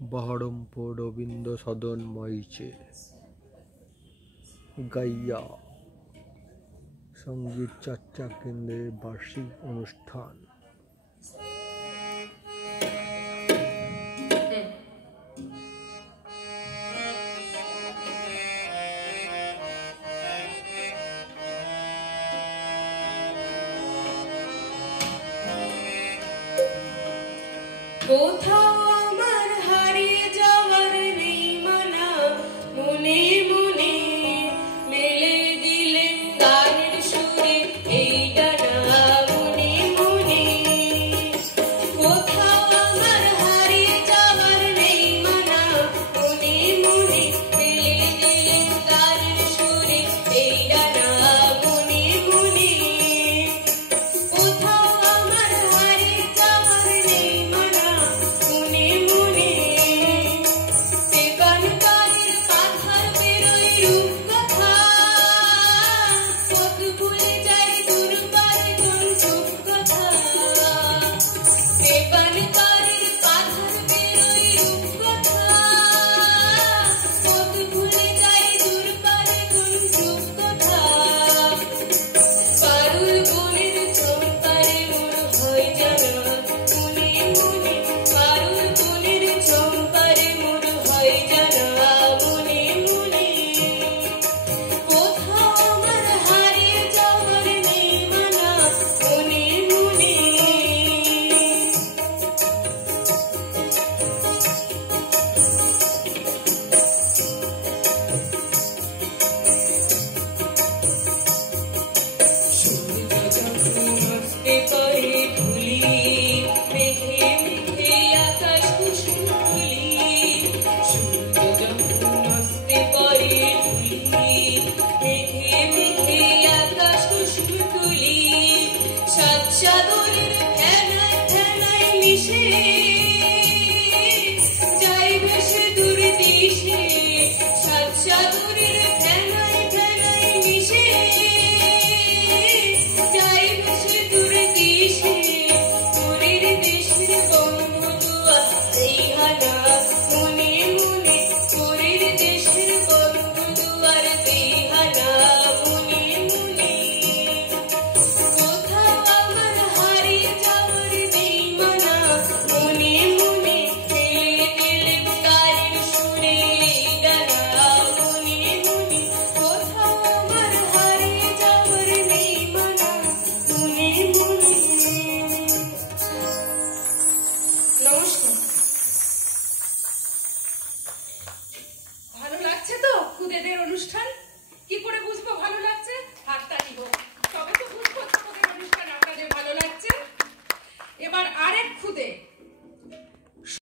বহরমপুর রবীন্দ্র সদন মঞ্চে গাইয়া সঙ্গীত চর্চা কেন্দ্রের বার্ষিক অনুষ্ঠান। কোথাও আমার হারিয়ে যাওয়ার নেই মানা, মনে মনে মেলে দিলেন গানের সুরে এই ডানা মনে মনে। কোথাও আমার হারিয়ে যাওয়ার নেই মানা, মনে মনে মেলে দিলেন গানের সুরে এই ডানা মনে মনে। কোথাও আমার হারিয়ে যাওয়ার নেই মানা, মনে মনে বেগানকারের পাথার বেরোয় রূপকথা, কত ভুলে যায় দূরপারে কোন রূপকথা। বেগানকারের পাথার বেরোয় রূপকথা, কত ভুলে যায় দূরপারে কোন রূপকথা। পারুল বনের চম্পারে মোর হয় জানা মনে মনে, পারুল বনের চম্পারে মোর হয় জানা মনে মনে। কোথাও আমার হারিয়ে যাওয়ার নেই মানা, মনে মনে। সূর্য যখন আসতে পারে ধুলি, মেঘে মেঘে আকাশ কুসুম তুলি। সূর্য যখন আসতে পারে ধুলি, মেঘে মেঘে আকাশ কুসুম তুলি। সাত সাগরের ফেনায় ফেনায় মিশে